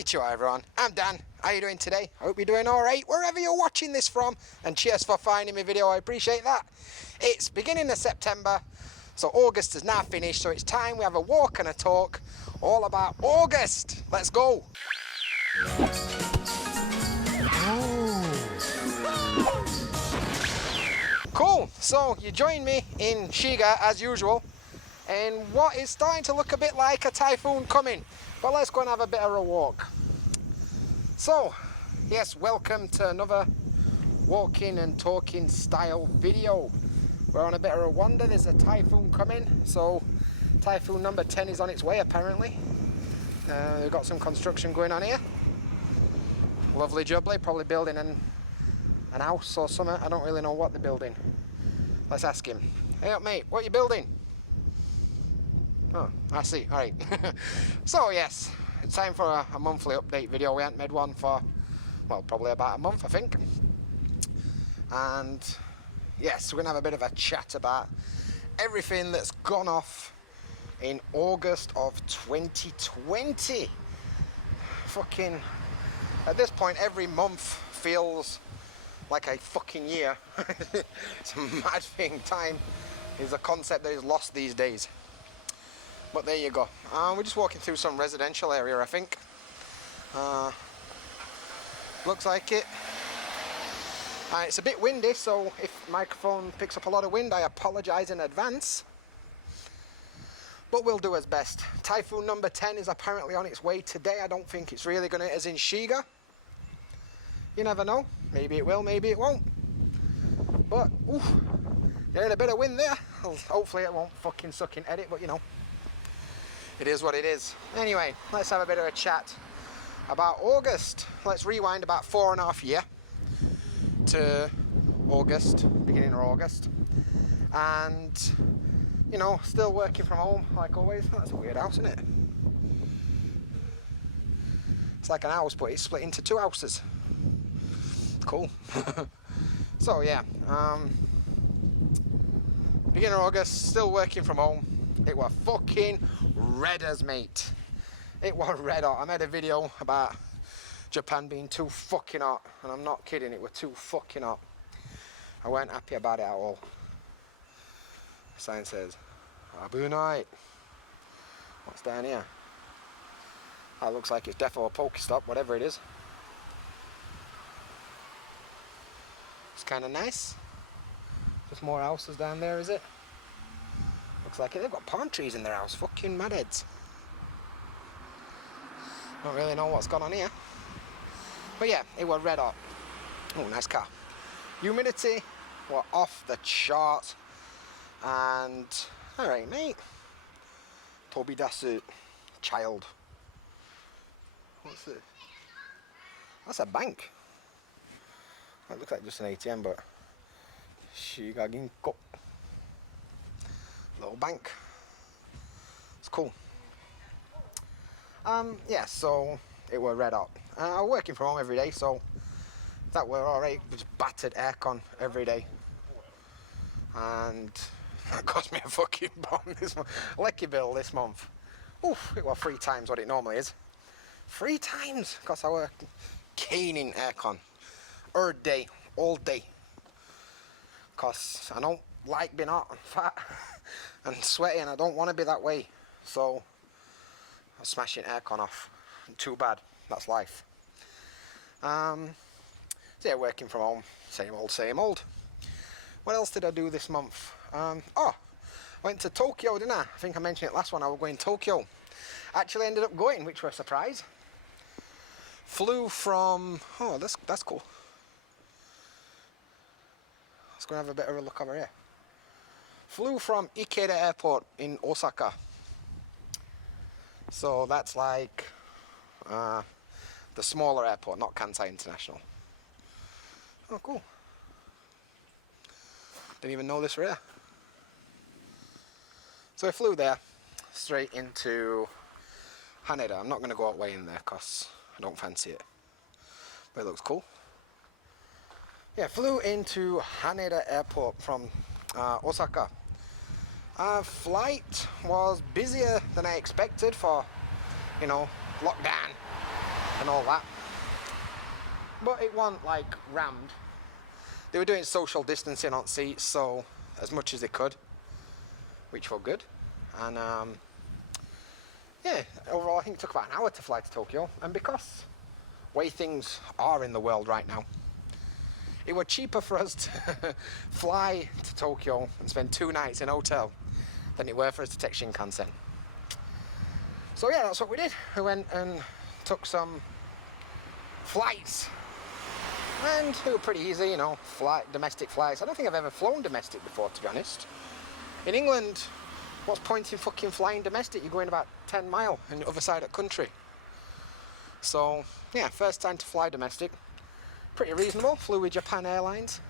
Konnichiwa everyone, I'm Dan. How are you doing today? I hope you're doing alright wherever you're watching this from, and cheers for finding my video, I appreciate that. It's beginning of September, so August is now finished, so it's time we have a walk and a talk all about August. Let's go! Cool, so you join me in Shiga as usual, and what is starting to look a bit like a typhoon coming. But let's go and have a bit of a walk. So, yes, welcome to another walking and talking style video. We're on a bit of a wander. There's a typhoon coming, so typhoon number 10 is on its way apparently. We've got some construction going on here. Lovely jubbly, probably building an house or something. I don't really know what they're building. Let's ask him. Hey up mate, what are you building? Oh, I see, alright. So yes, it's time for a monthly update video. We haven't made one for, well, probably about a month I think. And yes, we're going to have a bit of a chat about everything that's gone off in August of 2020. Fucking, at this point every month feels like a fucking year. It's a mad thing. Time is a concept that is lost these days. But there you go. We're just walking through some residential area, I think. Looks like it. It's a bit windy, so if the microphone picks up a lot of wind, I apologise in advance. But we'll do as best. Typhoon number 10 is apparently on its way today. I don't think it's really going to hit us in Shiga. You never know. Maybe it will, maybe it won't. But, oof, there's a bit of wind there. Hopefully it won't fucking suck in edit, but you know. It is what it is. Anyway, let's have a bit of a chat about August. Let's rewind about 4.5 years to August, beginning of August. And, you know, still working from home like always. That's a weird house, isn't it? It's like an house, but it's split into two houses. Cool. So yeah, beginning of August, still working from home. It was fucking red as mate. It was red hot. I made a video about Japan being too fucking hot, and I'm not kidding, it was too fucking hot. I weren't happy about it at all. The sign says, Abunai. What's down here? That looks like it's definitely a Pokestop, whatever it is. It's kind of nice. Just more houses down there, is it? Looks like it. They've got palm trees in their house. Fucking madheads. Don't really know what's gone on here. But yeah, it was red hot. Oh, nice car. Humidity were off the charts. And, alright mate. Tobi Dasu. Child. What's it? That's a bank. It looks like just an ATM, but Shiga Ginko. Little bank. It's cool. Yeah, so it were red hot. I'm working from home every day, so that were alright. Just battered aircon every day. And that cost me a fucking bomb this month. Lecky bill this month. Oof, it was 3 times what it normally is. 3 times, because I work caning aircon. Day, all day. Because I don't like being hot and fat and sweaty, and I don't want to be that way. So I'm smashing aircon off. Too bad. That's life. So yeah, working from home. Same old, same old. What else did I do this month? Oh, I went to Tokyo, didn't I? I think I mentioned it last one. I was going to Tokyo. Actually ended up going, which was a surprise. Flew from... Oh, that's cool. Let's go and have a bit of a look over here. Flew from Ikeda Airport in Osaka. So that's like the smaller airport, not Kansai International. Oh, cool. Didn't even know this were here. So I flew there, straight into Haneda. I'm not going to go all the way in there because I don't fancy it. But it looks cool. Yeah, flew into Haneda Airport from Osaka. Flight was busier than I expected for, you know, lockdown. all that. But it wasn't like rammed. They were doing social distancing on seats, so as much as they could, which were good. And yeah, overall I think it took about an hour to fly to Tokyo, and because way things are in the world right now, it was cheaper for us to fly to Tokyo and spend 2 nights in a hotel than it were for us to take Shinkansen. So yeah, that's what we did. We went and took some flights, and they were pretty easy, you know, domestic flights. I don't think I've ever flown domestic before, to be honest. In England, what's point in fucking flying domestic? You're going about 10 mile on the other side of the country. So yeah, first time to fly domestic. Pretty reasonable. Flew with Japan Airlines,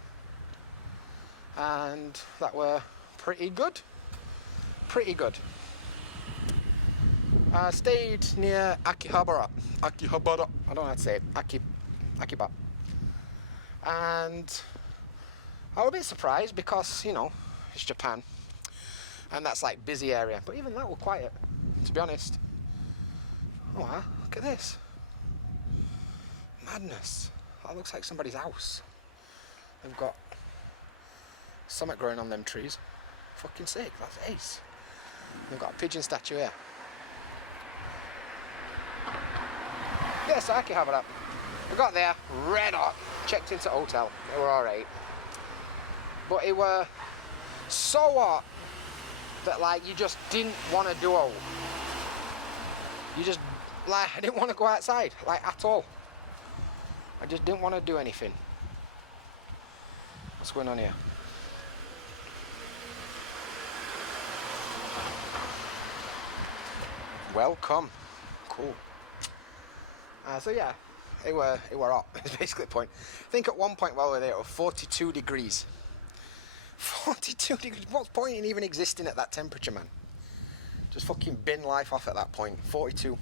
and that were pretty good. Pretty good. Stayed near Akihabara. I don't know how to say it. Akiba. And I was a bit surprised because, you know, it's Japan, and that's like busy area. But even that was quiet, to be honest. Oh wow, look at this. Madness. That looks like somebody's house. They've got something growing on them trees. Fucking sick, that's ace. They've got a pigeon statue here. Yeah, so Akihabara. We got there, red hot, checked into hotel. They were alright. But it were so hot that like you just didn't want to do it. You just, like, I didn't want to go outside, like, at all. I just didn't want to do anything. What's going on here? Welcome. Cool. So yeah, it were hot. It's basically the point. I think at one point while we were there, it was 42 degrees. 42 degrees. What's the point in even existing at that temperature, man? Just fucking bin life off at that point. 42,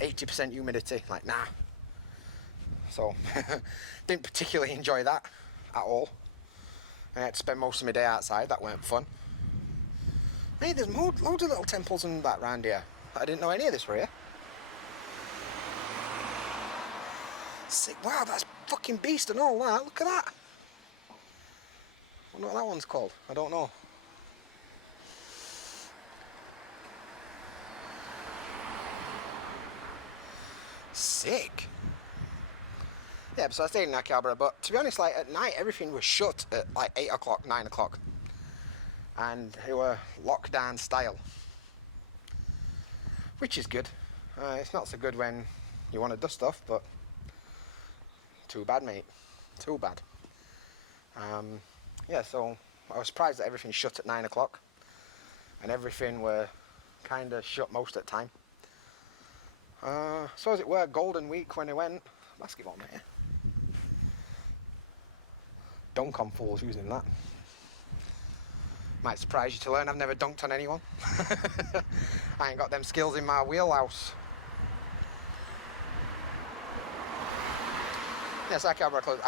80% humidity. Like, nah. So, didn't particularly enjoy that at all. I had to spend most of my day outside. That weren't fun. Hey, there's loads of little temples and that round here. I didn't know any of this were here. Sick. Wow, that's fucking beast and all that. Look at that. I wonder what that one's called. I don't know. Sick. Yeah, so I stayed in Akihabara, but to be honest, like, at night everything was shut at like 8 o'clock, 9 o'clock. And they were lockdown style. Which is good. It's not so good when you want to do stuff, but too bad, mate. Too bad. Yeah, so I was surprised that everything shut at 9 o'clock. And everything were kind of shut most of the time. So as it were, Golden Week when I went. Basketball, mate. Dunk on fools using that. Might surprise you to learn I've never dunked on anyone. I ain't got them skills in my wheelhouse. Yes, Akihabara closed.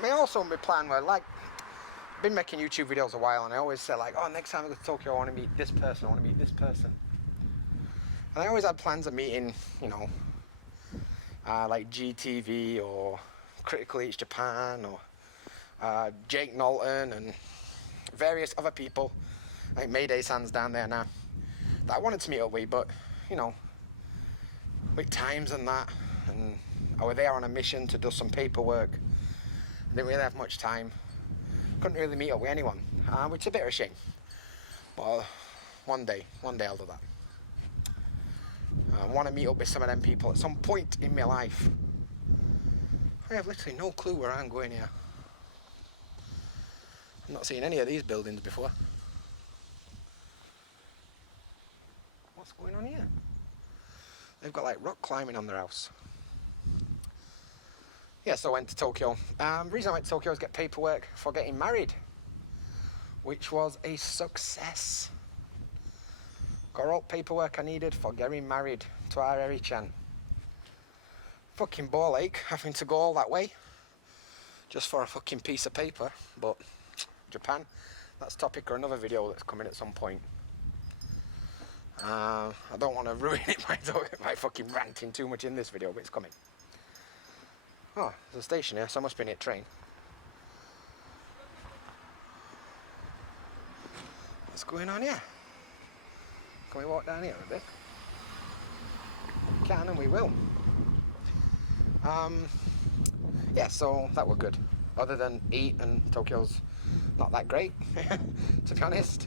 My plan were, like, been making YouTube videos a while, and I always say, like, oh, next time I go to Tokyo I want to meet this person, I want to meet this person. And I always had plans of meeting, you know, like GTV or Critical Eats Japan or Jake Knowlton and various other people, like Mayday-san's down there now, that I wanted to meet up with, but, you know, with times and that, and I was there on a mission to do some paperwork. I didn't really have much time. Couldn't really meet up with anyone, which is a bit of a shame. But one day I'll do that. I want to meet up with some of them people at some point in my life. I have literally no clue where I'm going here. I've not seen any of these buildings before. What's going on here? They've got like rock climbing on their house. Yeah, so I went to Tokyo. The reason I went to Tokyo was to get paperwork for getting married, which was a success. Got all the paperwork I needed for getting married to our Eri-chan. Fucking ball ache having to go all that way just for a fucking piece of paper, but Japan, that's topic or another video that's coming at some point. I don't want to ruin it by fucking ranting too much in this video, but it's coming. Oh, there's a station here, so I must be near a train. What's going on here? Can we walk down here a bit? Can, and we will. Yeah, so that were good. Other than eat, and Tokyo's not that great, to be honest.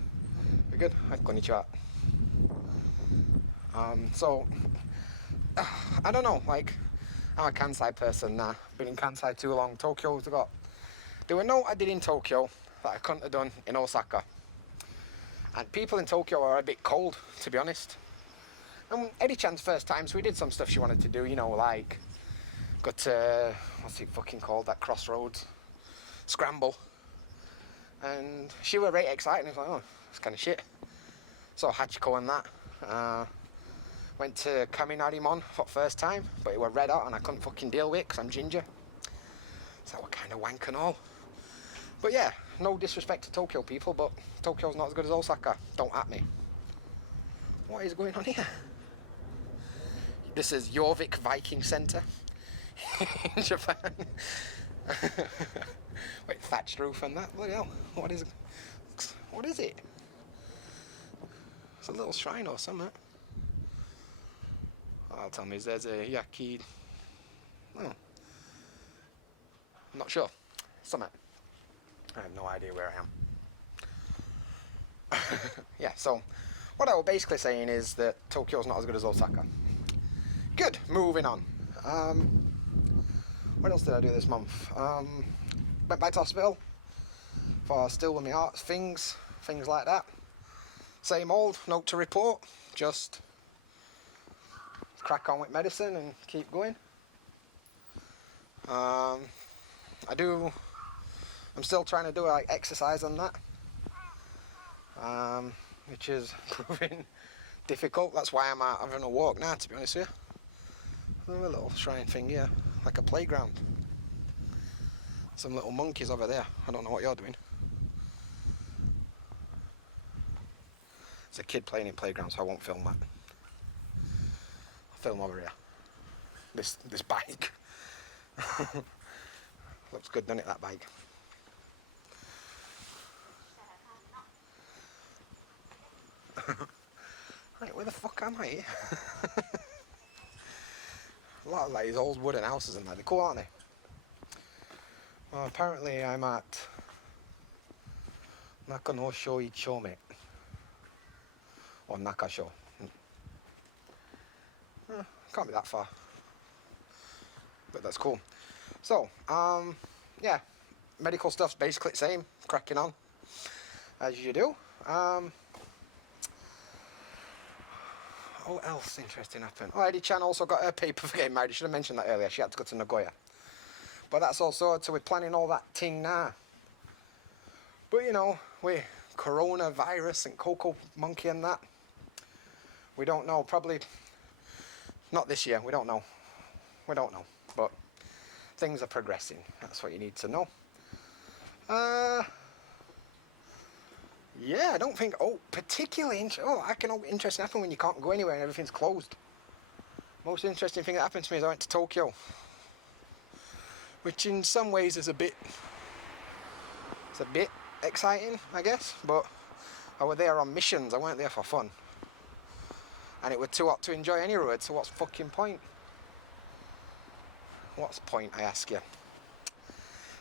We're good. Konnichiwa. So, I don't know, like, I'm a Kansai person now. Been in Kansai too long. Tokyo's got... There were no I did in Tokyo that I couldn't have done in Osaka. And people in Tokyo are a bit cold, to be honest. And Eddie-chan's first time, so we did some stuff she wanted to do, you know, like... Got to... What's it fucking called? That crossroads? Scramble. And she were very excited. I was like, oh, it's kind of shit. So Hachiko and that. Went to Kaminarimon for the first time, but it were red hot and I couldn't fucking deal with it because I'm ginger. So that were kind of wank and all. But yeah, no disrespect to Tokyo people, but Tokyo's not as good as Osaka. Don't at me. What is going on here? This is Jorvik Viking Centre in Japan. Wait, thatched roof and that. Bloody hell. What is it? It's a little shrine or something. I'll tell me there's a yaki. Oh. I'm not sure. Something. I have no idea where I am. Yeah, so what I was basically saying is that Tokyo's not as good as Osaka. Good, moving on. What else did I do this month? Went back to hospital for still with my heart things like that. Same old, note to report, just crack on with medicine and keep going. I'm still trying to do like exercise on that, which is proving difficult. That's why I'm out having a walk now, to be honest with you. A little shrine thing here, like a playground. Some little monkeys over there. I don't know what you're doing. There's a kid playing in playground, so I won't film that. I'll film over here. This bike. Looks good, doesn't it, that bike? Right, where the fuck am I? A lot of like these old wooden houses and that, they're cool, aren't they? Well, apparently I'm at Nakano-sho Ichome. Or Nakasho. Can't be that far. But that's cool. So, yeah, medical stuff's basically the same, cracking on, as you do. What else interesting happened? Oh, Eddie-chan also got her paper for getting married. I should have mentioned that earlier. She had to go to Nagoya. But that's all sorted, so we're planning all that thing now. But, you know, with coronavirus and Coco Monkey and that, we don't know. Probably not this year. We don't know. We don't know. But things are progressing. That's what you need to know. Yeah, I don't think... Oh, particularly... I can know interesting happen when you can't go anywhere and everything's closed. Most interesting thing that happened to me is I went to Tokyo. Which in some ways is a bit... It's a bit exciting, I guess. But I was there on missions. I weren't there for fun. And it was too hot to enjoy any road, so what's fucking point? What's point, I ask you?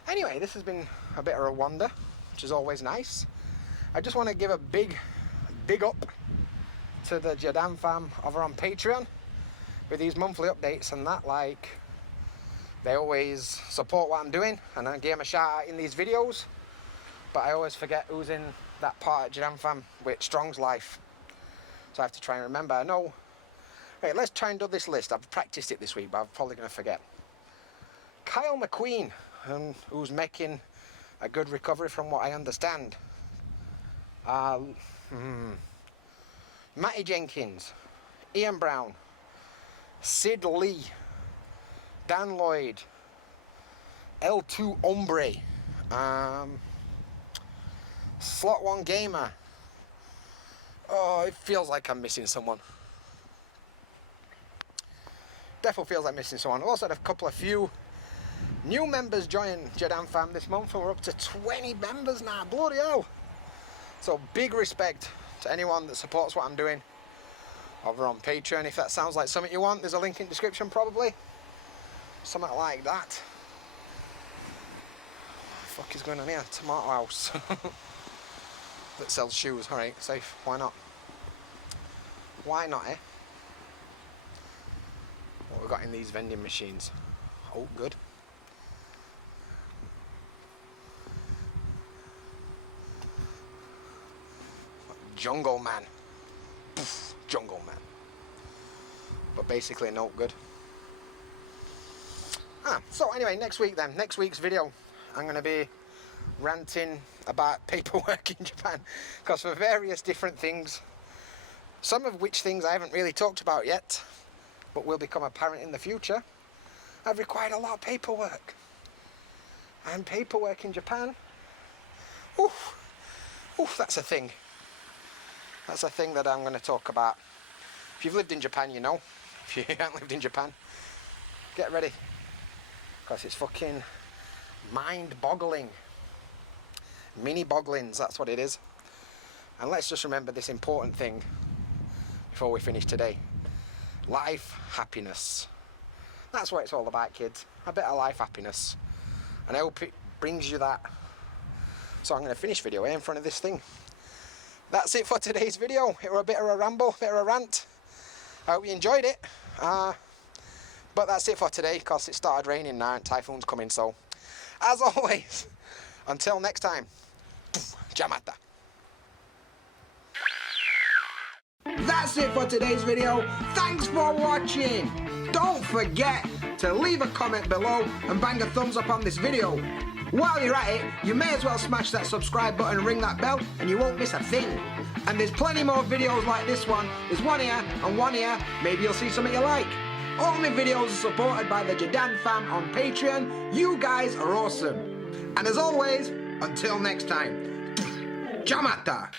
Anyway, this has been a bit of a wander, which is always nice. I just want to give a big up to the JaDanFam over on Patreon with these monthly updates and that. Like, they always support what I'm doing, and I give them a shout out in these videos. But I always forget who's in that part of JaDanFam with Strong's life. So I have to try and remember. I know. Right, let's try and do this list. I've practiced it this week, but I'm probably going to forget. Kyle McQueen, who's making a good recovery from what I understand. Matty Jenkins, Ian Brown, Sid Leigh, Dan Lloyd, L2 Ombre, Slot 1 Gamer. Oh, it feels like I'm missing someone. Definitely feels like missing someone. I've also had a few New members join JaDanFam this month, and we're up to 20 members now. Bloody hell! So big respect to anyone that supports what I'm doing over on Patreon. If that sounds like something you want, there's a link in the description probably. Something like that. What the fuck is going on here? Tomato house. That sells shoes. Alright, safe. Why not? Why not, eh? What we got in these vending machines? Oh, good. Jungle Man. Poof, Jungle Man. But basically no good. So anyway, next week then. Next week's video, I'm going to be ranting about paperwork in Japan. Because for various different things, some of which things I haven't really talked about yet, but will become apparent in the future, I've required a lot of paperwork. And paperwork in Japan, that's a thing. That's a thing that I'm going to talk about. If you've lived in Japan, you know. If you haven't lived in Japan, get ready. Because it's fucking mind-boggling. Mini-bogglings, that's what it is. And let's just remember this important thing before we finish today. Life, happiness. That's what it's all about, kids. A bit of life happiness. And I hope it brings you that. So I'm going to finish video in front of this thing. That's it for today's video. It was a bit of a ramble, a bit of a rant. I hope you enjoyed it. But that's it for today, because it started raining now and typhoon's coming. So, as always, until next time, Jamata. That's it for today's video. Thanks for watching. Don't forget to leave a comment below and bang a thumbs up on this video. While you're at it, you may as well smash that subscribe button and ring that bell, and you won't miss a thing. And there's plenty more videos like this one. There's one here and one here. Maybe you'll see something you like. All my videos are supported by the JaDanFam on Patreon. You guys are awesome. And as always, until next time, Jamata.